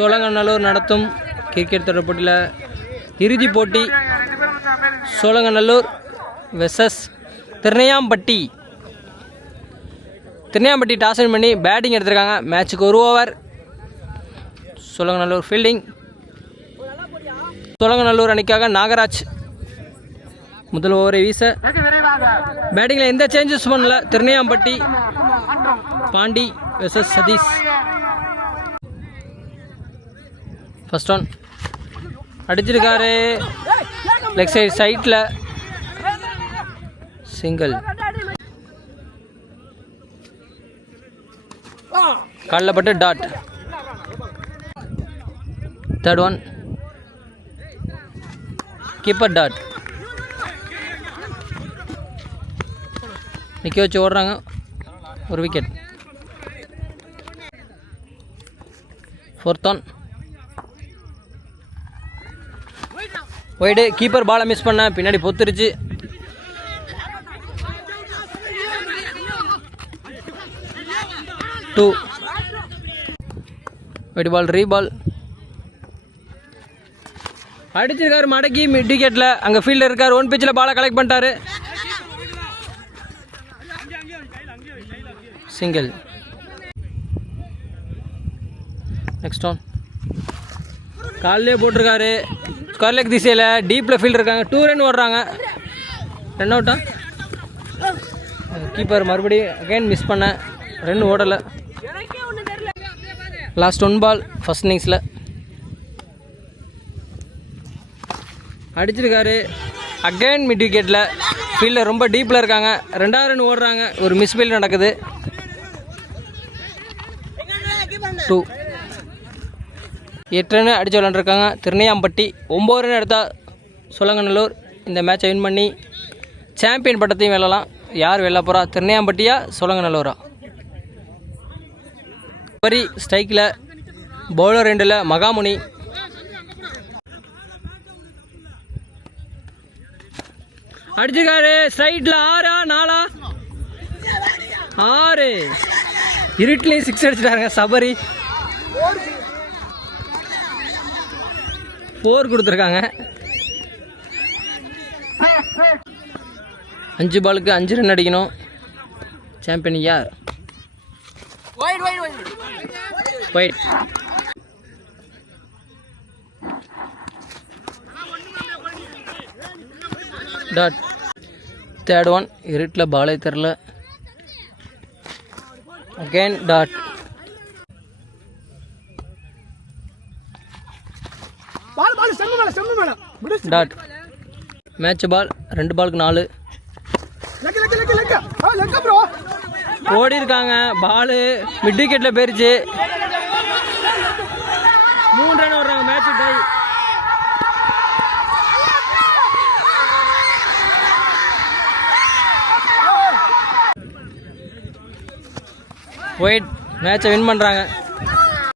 சோழங்கநல்லூர் நடத்தும் கிரிக்கெட் தொடர் போட்டியில் இறுதிப் போட்டி சோழங்கநல்லூர் வெர்சஸ் திருநையாம்பட்டி. திருநையாம்பட்டி டாஸ் வின் பண்ணி பேட்டிங் எடுத்திருக்காங்க. மேட்சுக்கு ஒரு ஓவர். சோழங்கநல்லூர் ஃபீல்டிங். சோழங்கநல்லூர் அணிக்காக நாகராஜ் முதல் ஓவரை வீச பேட்டிங்கில் எந்த சேஞ்சஸ் பண்ணல. Thirunaiyampatti Pandi versus Satish. First one அடிச்சிருக்காரு. லெக் சைடு சைட்டில் சிங்கிள். காலில் பட்டு dot. Third one keeper dot. நிற்க வச்சு ஓடுறாங்க. ஒரு wicket. Fourth one wide. Keeper பாலை மிஸ் பண்ண பின்னாடி பொத்துருச்சு. டூ. White ball ரீபால். அடிச்சிருக்காரு மடக்கி மிட் விக்கெட்டில். அங்கே ஃபீல்டர் இருக்கார். ஒன் பிச்சில் பாலை கலெக்ட் பண்ணிட்டாரு. சிங்கிள். நெக்ஸ்ட் ஒன் காலிலே போட்டிருக்காரு. ஸ்கொயர் லெக் திசையில் டீப்பில் ஃபீல்டர் இருக்காங்க. 2 ரன் ஓடுறாங்க. ரன் அவுட்டா. கீப்பர் மறுபடியும் அகைன் மிஸ் பண்ண. ரன் ஓடலை. லாஸ்ட் 1 பால் ஃபர்ஸ்ட் இன்னிங்ஸில். அடிச்சிருக்காரு அகைன் மிட் விக்கெட்டில். ஃபீல்டர் ரொம்ப டீப்பில் இருக்காங்க. 2வது ரன் ஓடுறாங்க. ஒரு மிஸ் ஃபீல்ட் நடக்குது. 2. 8 ரன் அடித்து விளாண்டுருக்காங்க திருநையாம்பட்டி. 9 ரன் எடுத்தால் சோழங்கநல்லூர் இந்த மேட்சை வின் பண்ணி சாம்பியன் பட்டத்தையும் வெல்லலாம். யார் வெல்ல போகிறா? திருநையாம்பட்டியா சோழங்கநல்லூரா? பரி ஸ்ட்ரைக்கில். பவுலர் 2ல் மகாமுனி. அடிச்சிருக்காரு ஸ்ட்ரைட்டில். 6 4 6. இருட்டிலையும் 6 அடிச்சிட்டாருங்க சபரி. 4 கொடுத்துருக்காங்க. 5 பாலுக்கு 5 ரன் அடிக்கணும். சாம்பியன் யார்? ஒயிட். டாட். தேர்ட் ஒன் இருட்டில் பாலே தெரில. Again dot. Dot. Match ball 2 பாலுக்கு 4. ஓடி இருக்காங்க. பாலு மிட் விக்கெட்டில் போயிருச்சு. 3 ரன் ஓடுறாங்க. Match tie. ஒயிட் மேட்சை வின் பண்ணுறாங்க.